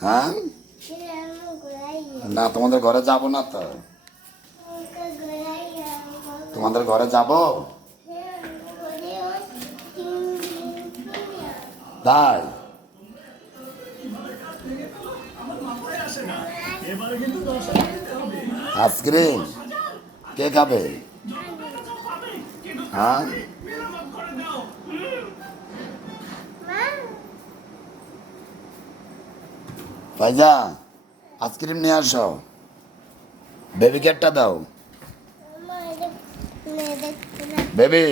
হ্যাঁ না তোমাদের ঘরে যাব না তো তোমাদের ঘরে যাব তাই আইসক্রিম কে খাবে হ্যাঁ ফাইজা আইসক্রিম নিয়ে আসো বেবিকে একটা দাও বেবি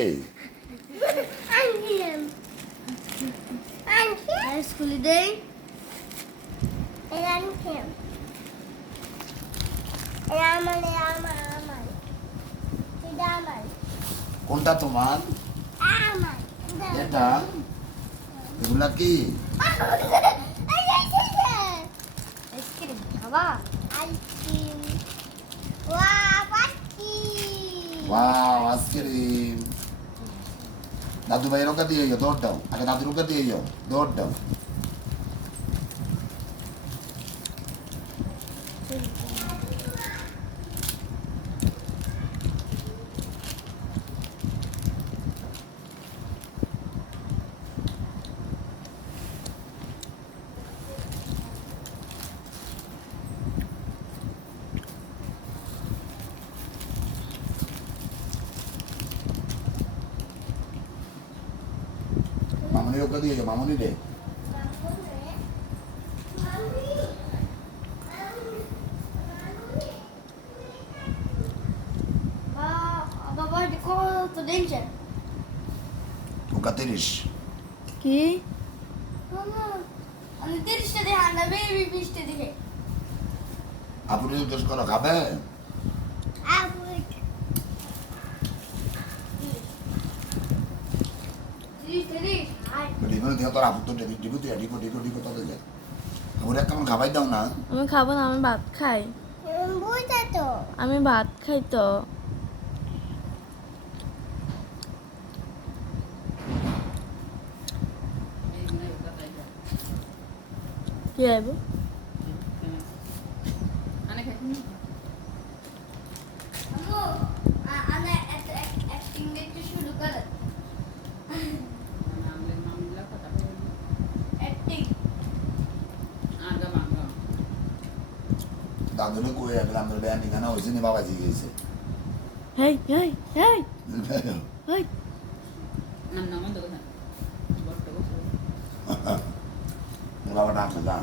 স্কুলে দেই কোনটা তোমার এটা এগুলা কি আইসক্রিম খাবা ওয়াও আইসক্রিম দাদু ভাইয়ের ওকে দিয়ে দৌড় দাও আগে দাদুর ওকে দিয়ে দৌড় দাও মামুনির ওকে দিয়ে মামুনি রে বাবা কত দিনছে ওকা 30 কি আমি 30টা দেখে না বেবি 20টা দেখে আপনি জিজ্ঞেস করো খাবে ডিগো দিয়ে তোর আপু তো ডিগো দিয়ে ডিগো তোদের যায় আমার এক কেমন খাবাই দাও না আমি খাবো না আমি ভাত খাই আমি ভাত খাই তো কি আইব দাদুরে কই গেলাম আমাদের ব্যান্ডিং না হয়েছে নি বাবাজি গেছে হেই হেই হেই হেই বাবা ডাকলে যা